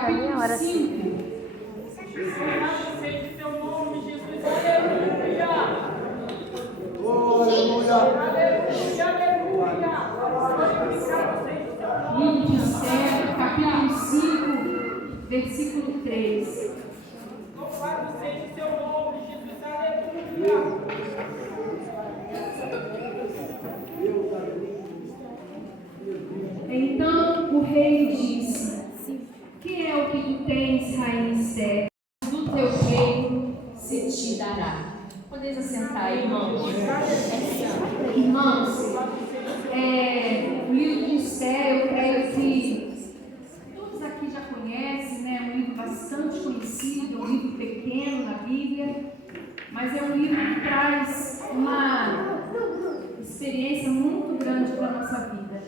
capítulo 5. Seja teu nome, Jesus. Aleluia. Livro de Esther, capítulo 5, versículo 3. Louvado seja teu nome, Jesus. Aleluia. Então o rei disse: que é o que tu tens, rainha Esther? Do teu reino se te dará. Podeis assentar, irmãos. Irmãos, o livro de Esther, eu creio que todos aqui já conhecem, né? É um livro bastante conhecido, é um livro pequeno na Bíblia, mas é um livro que traz uma experiência muito grande para a nossa vida.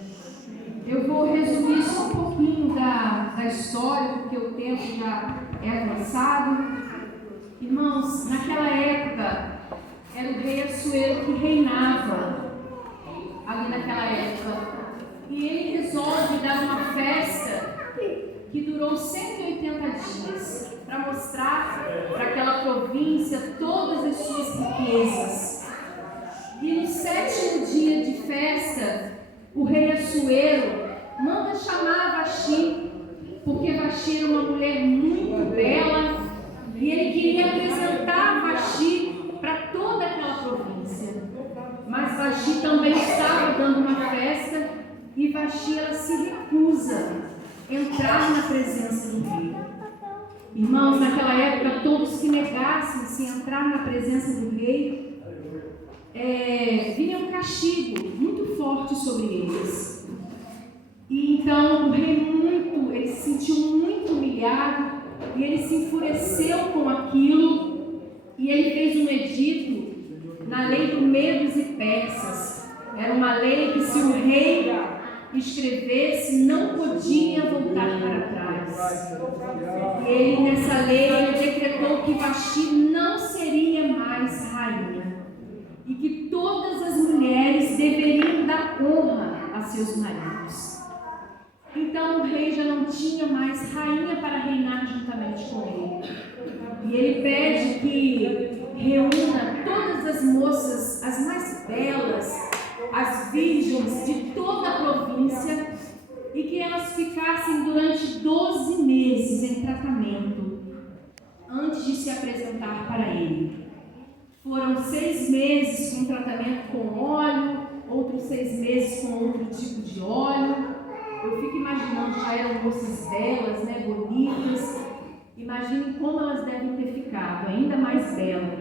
Eu vou resumir só um pouquinho da história, porque o tempo já é avançado. Irmãos, naquela época, era o rei Assuero que reinava ali naquela época. E ele resolve dar uma festa que durou 180 dias, para mostrar para aquela província todas as suas riquezas. E no 7º dia de festa, o rei Assuero manda chamar Vasti, porque Vasti era uma mulher muito bela, e ele queria apresentar Vasti para toda aquela província. Mas Vasti também estava dando uma festa, e Vasti ela se recusa a entrar na presença do rei. Irmãos, naquela época, todos que negassem se entrar na presença do rei, vinha um castigo muito forte sobre eles. E então o rei ele se sentiu muito humilhado, e ele se enfureceu com aquilo, e ele fez um edito na lei do Medos e Persas. Era uma lei que, se o rei escrevesse, não podia voltar para trás. E ele, nessa lei, ele decretou que Vasti não seria mais rainha, e que todas as mulheres deveriam dar honra a seus maridos. Então o rei já não tinha mais rainha para reinar juntamente com ele. E ele pede que reúna todas as moças, as mais belas, as virgens de toda a província, e que elas ficassem durante 12 meses em tratamento, antes de se apresentar para ele. Foram 6 meses com tratamento com óleo, outros 6 meses com outro tipo de óleo. Eu fico imaginando, já eram moças belas, né, bonitas. Imaginem como elas devem ter ficado, ainda mais belas.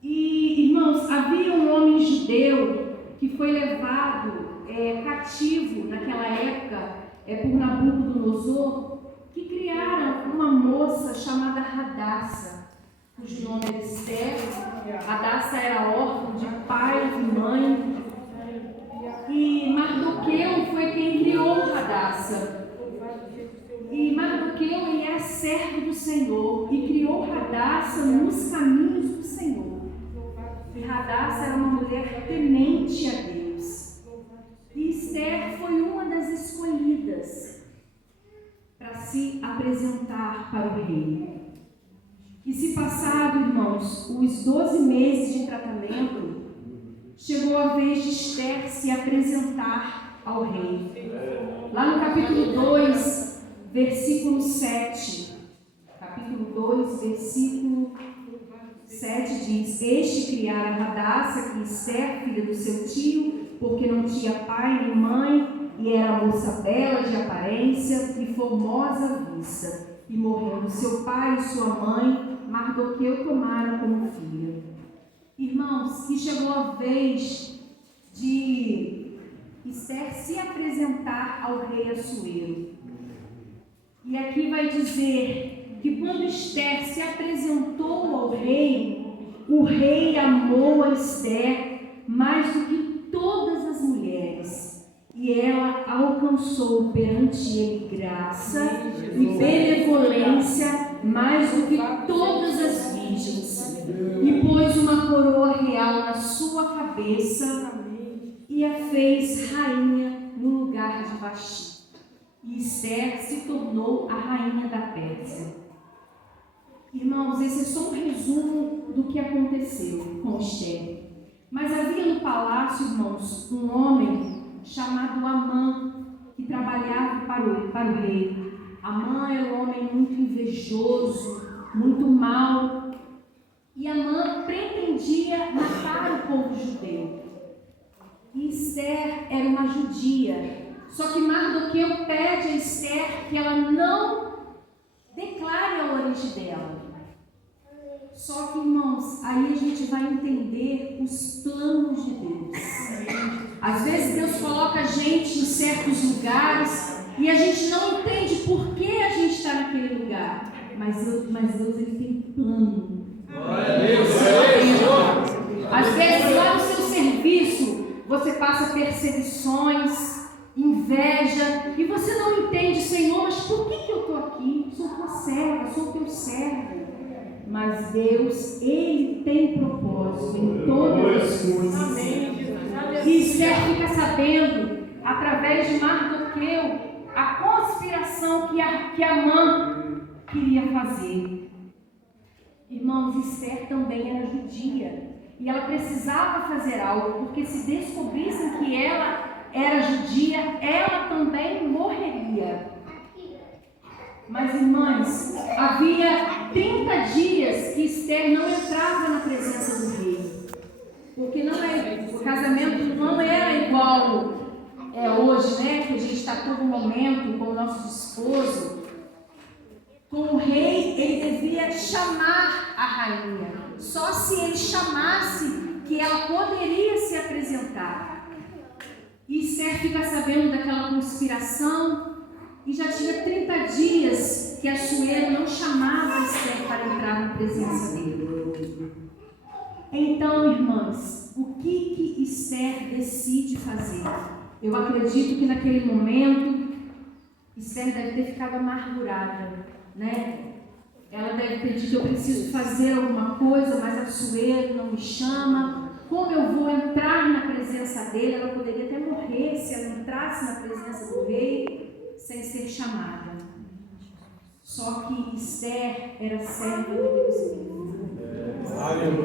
E, irmãos, havia um homem judeu que foi levado cativo naquela época por Nabucodonosor, que criaram uma moça chamada Radassa, cujo nome era Esther. Radassa era órfã de pai e mãe. E Mardoqueu foi quem criou Radassa. E Mardoqueu, ele era servo do Senhor e criou Radassa nos caminhos do Senhor. E Radassa era uma mulher temente a Deus. E Esther foi uma das escolhidas para se apresentar para o rei. E se passado, irmãos, os 12 meses de tratamento, chegou a vez de Esther se apresentar ao rei. Lá no capítulo 2, versículo 7. Capítulo 2, versículo 7 diz: este criara Radassa, que Esther, filha do seu tio, porque não tinha pai nem mãe, e era moça bela de aparência e formosa à vista. E morrendo seu pai e sua mãe, Mardoqueu tomaram como filha. Irmãos, que chegou a vez de Esther se apresentar ao rei Assuero. E aqui vai dizer que quando Esther se apresentou ao rei, o rei amou a Esther mais do que todas as mulheres, e ela alcançou perante ele graça e benevolência mais do que todas as virgens, e pôs uma coroa real na sua cabeça e a fez rainha no lugar de Vasti. e Esther se tornou a rainha da Pérsia. Irmãos, esse é só um resumo do que aconteceu com Esther. Mas havia no palácio, irmãos, um homem chamado Amã, que trabalhava para o rei. Amã era um homem muito invejoso, muito mau, e Amã pretendia matar o povo judeu. E Esther era uma judia, só que Mardoqueu pede a Esther que ela não declare a origem dela. Só que, irmãos, aí a gente vai entender os planos de Deus. Às vezes Deus coloca a gente em certos lugares e a gente não entende por que a gente está naquele lugar. Mas Deus ele tem plano. Às vezes lá no seu serviço você passa perseguições, inveja, e você não entende, Senhor, mas por que eu estou aqui? Sou tua serva, sou teu servo. Mas Deus, Ele tem propósito em todas as coisas. E Esther fica sabendo, através de Mardoqueu, a conspiração que Amã queria fazer. Irmãos, Esther também era judia. E ela precisava fazer algo, porque se descobrissem que ela era judia, ela também morreria. Mas, irmãs, havia 30 dias que Esther não entrava na presença do rei. Porque o casamento não era igual hoje, né? Que a gente está todo momento com o nosso esposo. Com o rei, ele devia chamar a rainha. Só se ele chamasse que ela poderia se apresentar. E Esther fica sabendo daquela conspiração. E já tinha 30 dias que Assuero não chamava Esther para entrar na presença dele. Então, irmãs, o que Esther decide fazer? Eu acredito que naquele momento, Esther deve ter ficado amargurada, né? Ela deve ter dito, eu preciso fazer alguma coisa, mas Assuero não me chama. Como eu vou entrar na presença dele? Ela poderia até morrer se ela entrasse na presença do rei sem ser chamada. Só que Esther era serva de Deus vivo.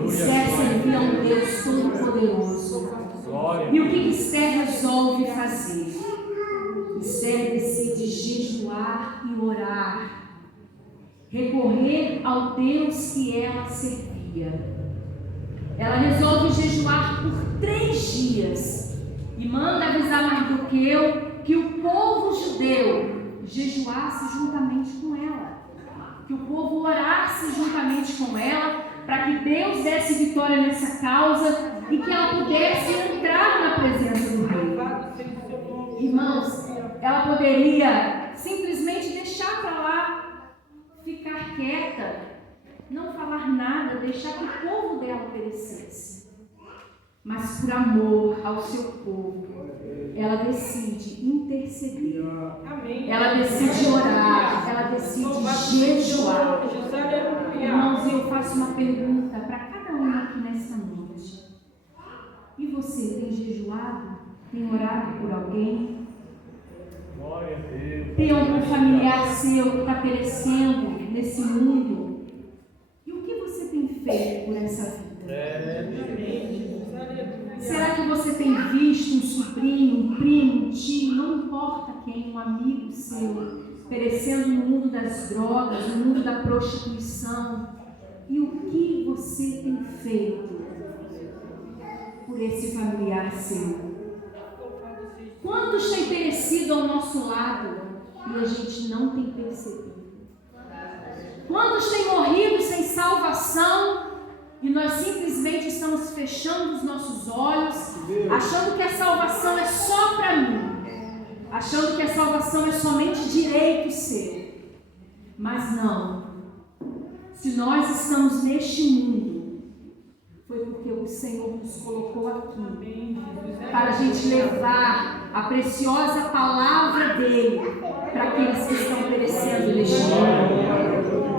Esther servia a um Deus todo-poderoso. E o que Esther resolve fazer? Esther decide jejuar e orar, recorrer ao Deus que ela servia. Ela resolve jejuar por 3 dias e manda avisar Mardoqueu que o povo judeu jejuasse juntamente com ela, que o povo orasse juntamente com ela, para que Deus desse vitória nessa causa e que ela pudesse entrar na presença do rei. Irmãos, ela poderia simplesmente deixar para lá, ficar quieta, não falar nada, deixar que o povo dela perecesse. Mas por amor ao seu povo, ela decide interceder. Ela decide orar. Ela decide jejuar. Irmãos, eu faço uma pergunta para cada um aqui nessa noite. E você tem jejuado? Tem orado por alguém? Tem algum familiar seu que está perecendo nesse mundo? E o que você tem feito por essa vida? Será que você tem visto um sobrinho, um primo, um tio, não importa quem, um amigo seu, perecendo no mundo das drogas, no mundo da prostituição? E o que você tem feito por esse familiar seu? Quantos têm perecido ao nosso lado e a gente não tem percebido? Quantos têm morrido sem salvação e nós simplesmente estamos fechando os nossos olhos, achando que a salvação é só para mim, achando que a salvação é somente direito seu? Mas não. Se nós estamos neste mundo, foi porque o Senhor nos colocou aqui para a gente levar a preciosa palavra dele para aqueles que estão perecendo neste mundo.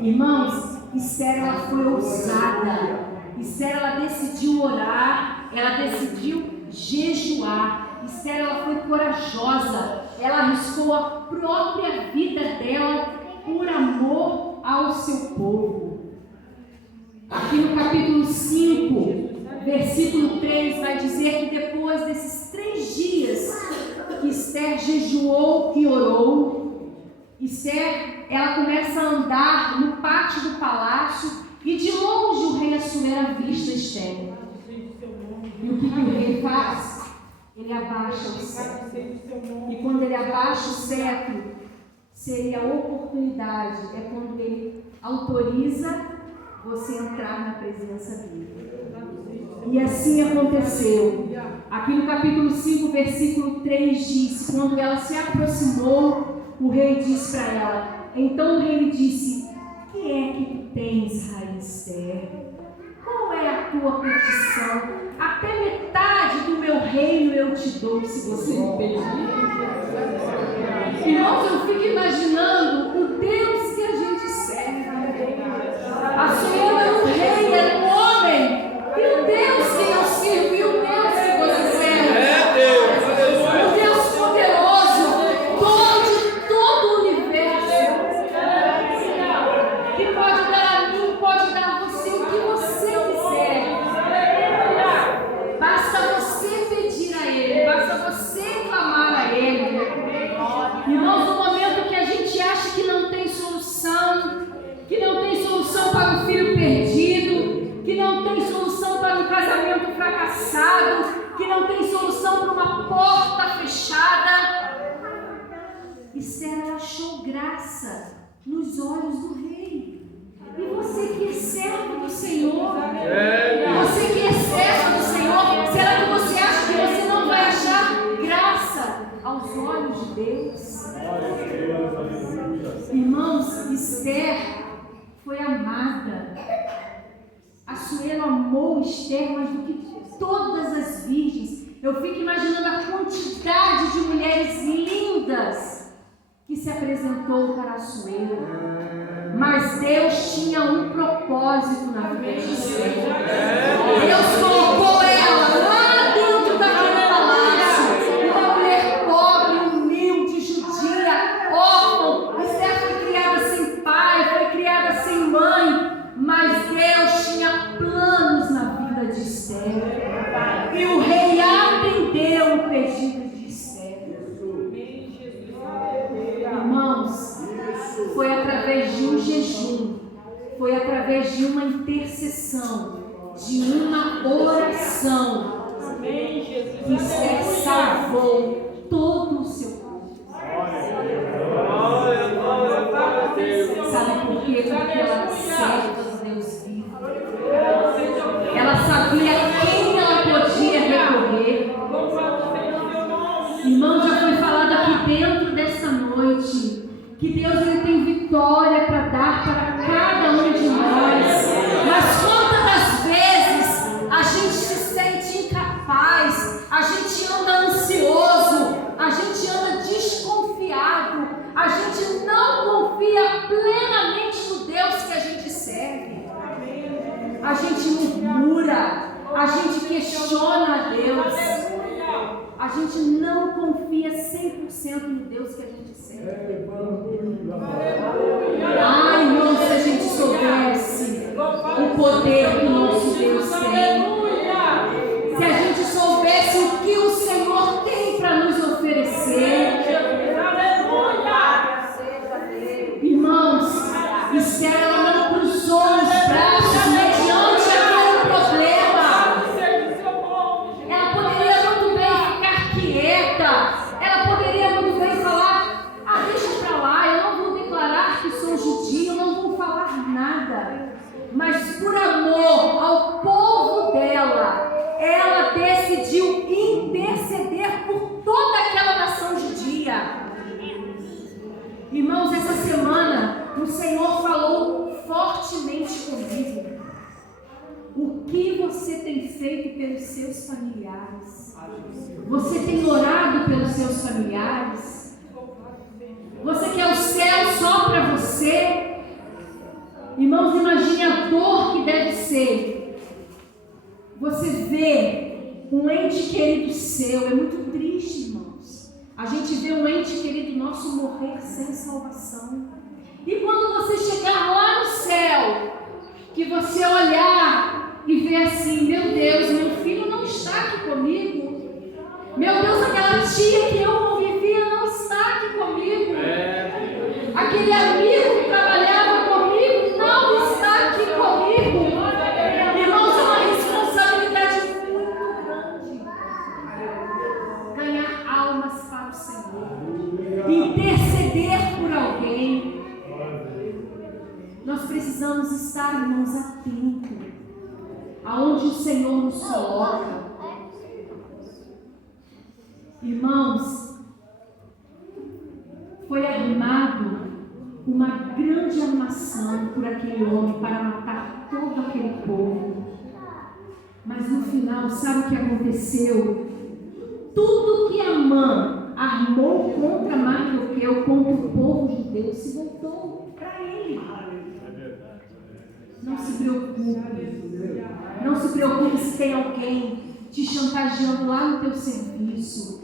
Irmãos, Esther, ela foi ousada. Esther, ela decidiu orar, ela decidiu jejuar. Esther, ela foi corajosa. ela arriscou a própria vida dela por amor ao seu povo. Aqui no capítulo 5, versículo 3, vai dizer que depois desses 3 dias que Esther jejuou e orou, Esther, ela começa a andar no pátio do palácio e de longe o rei Assuero avista Esther. E o que o rei faz? Ele abaixa o cetro. E quando ele abaixa o cetro, seria a oportunidade, é quando ele autoriza você entrar na presença dele. E assim aconteceu. Aqui no capítulo 5, versículo 3 diz: quando ela se aproximou, o rei disse para ela. Então o rei lhe disse: que é que tu tens, rainha Esther? Qual é a tua petição? Até metade do meu reino eu te dou, se você me pedir. Irmãos, eu fico imaginando o Deus que a gente serve. Assuero era um rei, era um homem. E o Deus que eu sirvo, e o Deus que você serve. O Deus poderoso, dono de todo o universo. Que pode dar a mim, pode dar a você o que você quiser. Basta você pedir a Ele, basta você clamar a Ele. Irmãos, no momento que a gente acha que não tem solução para um filho perdido, que não tem solução para um casamento fracassado, que não tem solução para uma porta fechada, Esther achou graça nos olhos do rei. E você que é servo do Senhor, você que é servo do Senhor, será que você acha que você não vai achar graça aos olhos de Deus? Irmãos, Esther foi amada. Assuero amou Esther mais do que todas as virgens. Eu fico imaginando a quantidade de mulheres lindas que se apresentou para Assuero. Mas Deus tinha um propósito na vida de Esther. Deus colocou ela lá dentro daquele palácio. Uma mulher pobre, humilde, judia, órfã. Esther foi criada sem pai, foi criada sem mãe. Mas Deus tinha planos na vida de Esther. E o rei atendeu o pedido de Esther. Irmãos, foi através de um jejum, foi através de uma intercessão, de uma oração, que Esther salvou todo o seu povo. Sabe por quê? Porque ela serve do Deus vivo. Ela sabia a quem ela podia recorrer. Irmão, já foi falado aqui dentro dessa noite que Deus ele tem vitória para dar para cada um de nós. Mas quantas das vezes a gente se sente incapaz, a gente anda ansioso, a gente anda desconfiado, a gente não confia plenamente no Deus que a gente serve. A gente murmura, a gente questiona a Deus, a gente não confia 100% no Deus que a gente serve. Ai, irmão, se a gente soubesse o poder que o nosso Deus tem, se a gente soubesse o que o Senhor tem para nos oferecer. Irmãos, Esther ela não cruzou os braços mediante aquele problema. Ela poderia muito bem ficar quieta. Ela poderia muito bem falar: deixa pra lá, eu não vou declarar que sou judia, eu não vou falar nada. Mas por amor ao povo dela, ela decidiu interceder por toda aquela nação judia. Irmãos, essa semana o Senhor falou fortemente comigo. O que você tem feito pelos seus familiares? Você tem orado pelos seus familiares? Você quer o céu só para você? Irmãos, imagine a dor que deve ser você ver um ente querido seu. É muito triste, irmãos. A gente vê um ente querido nosso morrer sem salvação. E quando você chegar lá no céu, que você olhar e ver assim, meu Deus, meu filho não está aqui comigo. Meu Deus, aquela tia que eu convivia não está aqui comigo. Aquele amigo que trabalhava comigo não está aqui comigo. Irmãos, é uma responsabilidade muito grande. Ganhar almas para o Senhor. Interceder por alguém. Nós precisamos estar, irmãos, atentos aonde o Senhor nos coloca. Irmãos, foi armado uma grande armação por aquele homem para matar todo aquele povo. Mas no final, sabe o que aconteceu? Tudo que Amã armou contra Mardoqueu, contra o povo judeu, se voltou para ele. Não se preocupe. Não se preocupe se tem alguém te chantageando lá no teu serviço.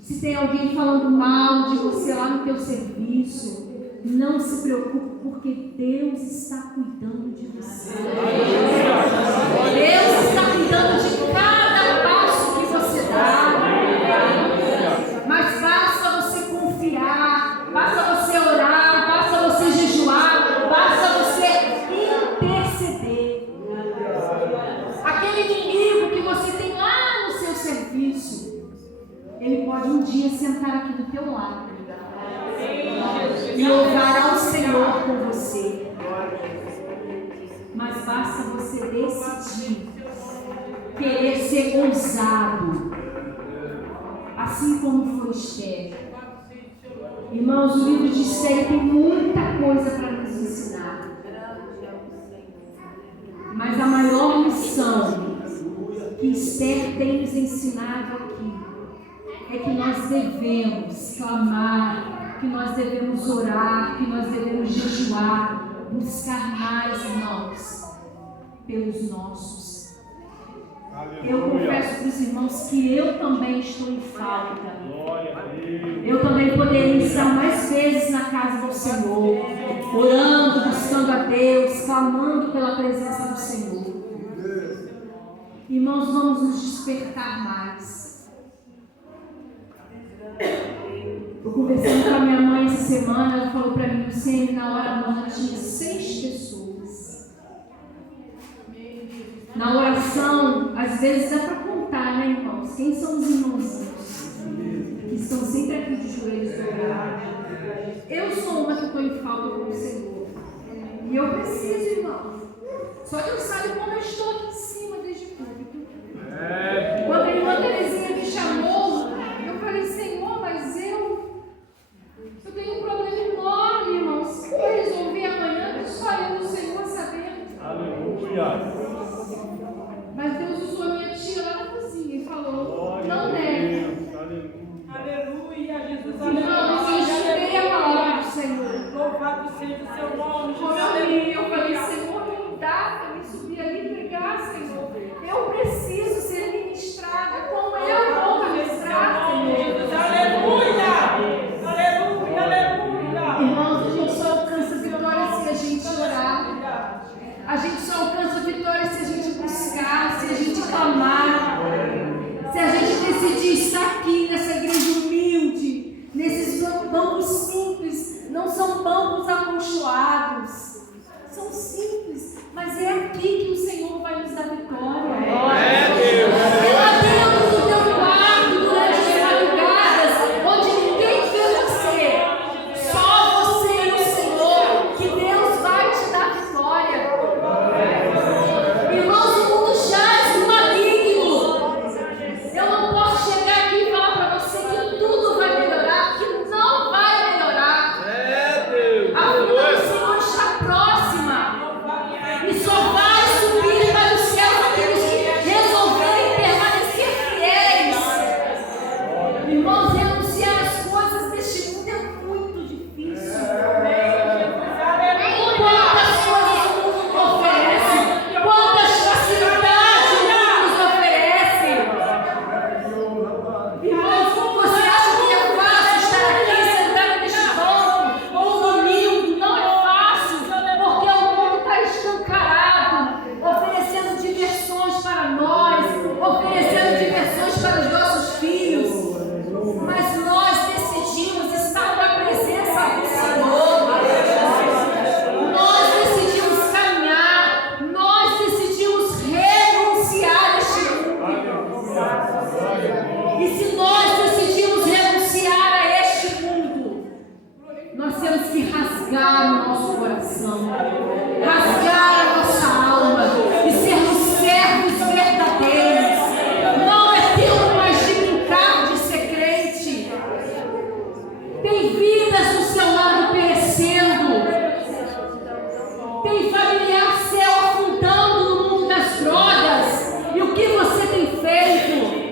Se tem alguém falando mal de você lá no teu serviço. Não se preocupe, porque Deus está cuidando de você. Deus está cuidando de cada passo que você dá. Mas basta você confiar, basta você orar, basta você jejuar, basta você interceder. Aquele inimigo que você tem lá no seu serviço, ele pode um dia sentar aqui do teu lado e louvar ao Senhor com você. Mas basta você decidir querer ser ousado, assim como foi Esther. Irmãos, o livro de Esther tem muita coisa para nos ensinar. Mas a maior lição que Esther tem nos ensinado aqui é que nós devemos clamar, que nós devemos orar, que nós devemos jejuar, buscar mais, irmãos, pelos nossos. Eu confesso para os irmãos que eu também estou em falta. Eu também poderia estar mais vezes na casa do Senhor, orando, buscando a Deus, clamando pela presença do Senhor. Irmãos, vamos nos despertar mais. Eu conversando com a minha mãe essa semana, ela falou para mim, sempre na hora da manhã tinha 6 pessoas. Na oração, às vezes dá para contar, né, irmãos? Quem são os irmãozinhos que estão sempre aqui de joelhos dobrados? Eu sou uma que estou em falta com o Senhor. E eu preciso, irmãos. Só Deus sabe como eu estou aqui em cima desde público. Quando a irmã Terezinha me chamou, eu falei, Senhor, mas eu tenho um problema enorme, irmãos. Eu vou resolver amanhã, só eu e o Senhor sabendo. Aleluia. Mas Deus usou a minha tia lá na cozinha e falou, não deve. Aleluia, Jesus. Irmãos, eu estudei a palavra do Senhor. Louvado seja o seu nome. Como eu li, eu falei, Senhor, não dá para me subir ali e pregar, Senhor. Eu preciso ser ministrada. Como eu vou ministrar, Senhor? Aleluia. Aleluia, aleluia. Irmãos, a gente só alcança vitória se a gente orar. A gente só alcança vitória se a gente buscar, se a gente clamar. Se a gente decidir estar aqui nessa igreja humilde, nesses bancos simples, não são bancos acolchoados, são simples, mas é aqui que o Senhor vai nos dar vitória. É lá dentro do teu quarto, durante as madrugadas, onde ninguém vê você, só você e o Senhor, que Deus vai te dar vitória. Irmãos, o mundo jaz no maligno. Eu não posso chegar aqui e falar para você que tudo vai melhorar, porque não vai melhorar. A vida do Senhor rasgar o nosso coração, rasgar a nossa alma e sermos servos verdadeiros. Não é tempo mais de brincar de ser crente. Tem vidas do seu lado perecendo. Tem familiar seu afundando no mundo das drogas. E o que você tem feito?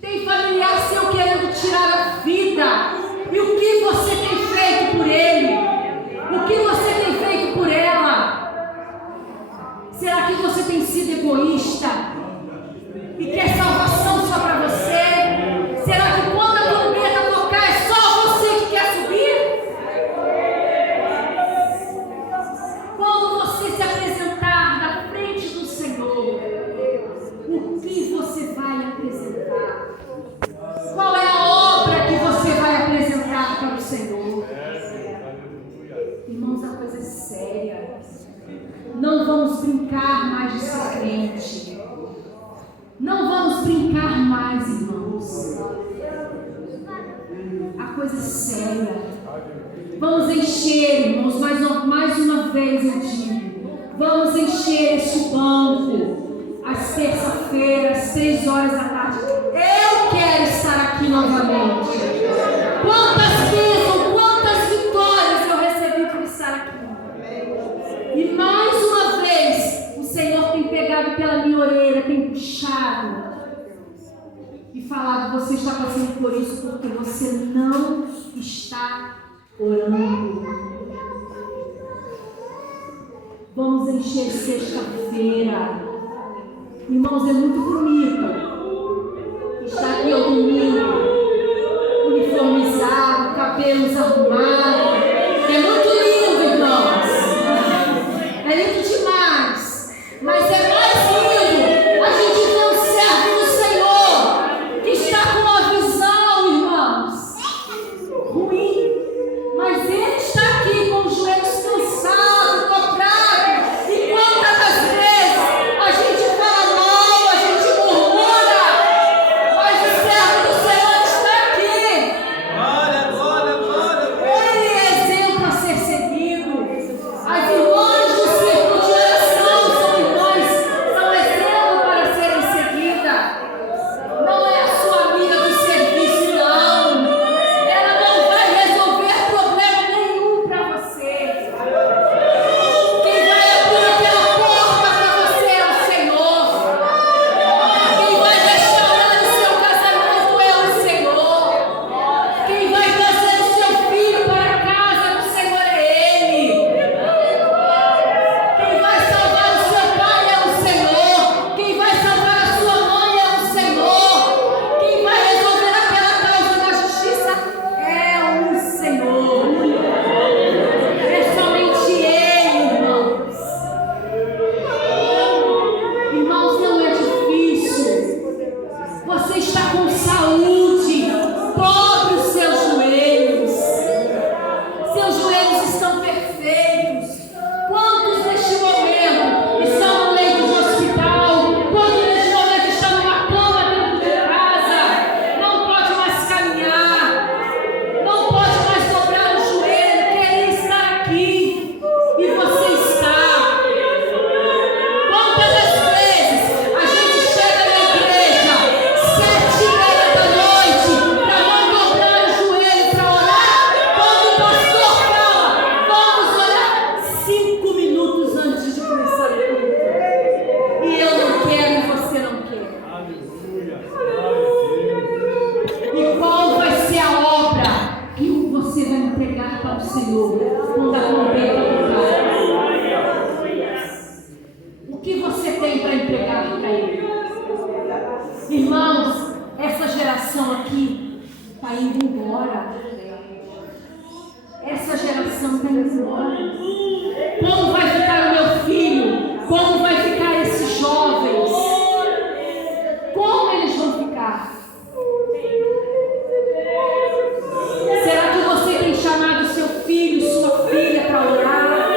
Tem familiar seu querendo tirar a vida. E o que você tem feito por ele? O que você tem feito por ela? Será que você tem sido egoísta? E quer salvação só para você? Será que quando a trombeta tocar é só você que quer subir? Quando você se apresentar na frente do Senhor, o que você vai apresentar? Qual é a obra que você vai apresentar para o Senhor? Irmãos, a coisa é séria. Não vamos brincar mais de ser crente. Não vamos brincar mais, irmãos. A coisa é séria. Vamos encher, irmãos, mais uma vez eu digo. Vamos encher este banco às terça-feiras, 3 horas da tarde. Eu quero estar aqui novamente. Quantas bênçãos, quantas vitórias eu recebi por estar aqui. E mais uma vez, o Senhor tem pegado pela minha orelha, tem puxado e falado: você está passando por isso porque você não está orando. Vamos encher sexta-feira. Irmãos, é muito bonito estar aqui ao domingo, uniformizado, cabelos arrumados. É muito lindo, irmãos. É lindo demais. Mas é mais lindo a gente ver um servo do Senhor que está com uma visão, irmãos, ruim. Mas ele está aqui com os joelhos cansados, dobrados. E quantas das vezes a gente fala mal, a gente murmura, mas o servo do Senhor está aqui. Glória, glória, glória. Ele é exemplo a ser seguido. As irmãs do círculo de oração são irmãs, são exemplo para serem seguidas. Não é a sua amiga do serviço, não. Ela não vai resolver problema nenhum para você. Quem vai abrir aquela porta para você é o Senhor. Quem vai restaurar o seu casamento é o Senhor. Quem vai trazer o seu filho para a casa do Senhor é Ele. Quem vai salvar o seu pai é o Senhor. Quem vai salvar a sua mãe é o Senhor. Quem vai resolver aquela causa da justiça é o Senhor. É somente Ele, irmãos. Irmãos, não é difícil. Você está com saúde. Dobre os seus joelhos. Seus joelhos estão perfeitos. Quantos neste momento estão no leito de hospital? Quantos neste momento estão numa cama dentro de casa? Não pode mais caminhar. Não pode mais dobrar o joelho. Querem estar aqui. E você está. Quantas das vezes a gente chega na igreja 7h30 da noite para não dobrar o joelho para orar? Quando o pastor fala, vamos orar 5 minutos antes de começar o culto. E eu não quero e você não quer. Aleluia. Glória a Deus. E qual vai ser a obra que você vai entregar para o Senhor quando a trombeta tocar? O que você tem para entregar para Ele? Irmãos, essa geração aqui está indo embora. Essa geração está indo embora. Como vai ficar o meu filho? Como vai ficar esses jovens? Como eles vão ficar? Será que você tem chamado seu filho, sua filha para orar?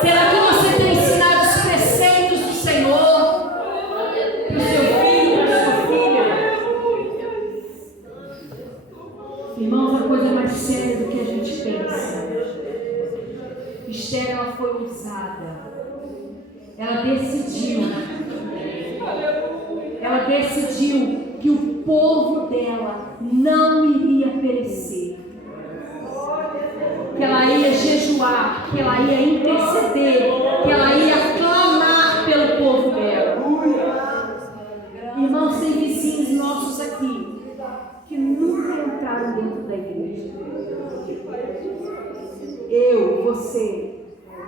Será que você tem ensinado os preceitos do Senhor para o seu filho, para a sua filha? Irmãos, a coisa mais séria Esther, ela foi ousada. Ela decidiu. Ela decidiu que o povo dela não iria perecer. Que ela ia jejuar, que ela ia interceder, que ela ia clamar pelo povo dela. Irmãos, tem vizinhos nossos aqui que nunca entraram dentro da igreja. Eu, você,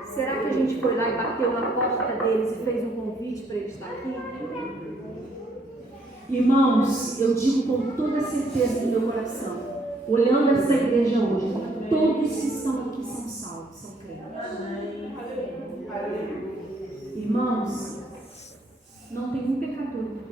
será que a gente foi lá e bateu na porta deles e fez um convite para eles estar aqui? Irmãos, eu digo com toda a certeza do meu coração, olhando essa igreja hoje, todos que estão aqui são salvos, são crentes. Irmãos, não tem um pecador aqui.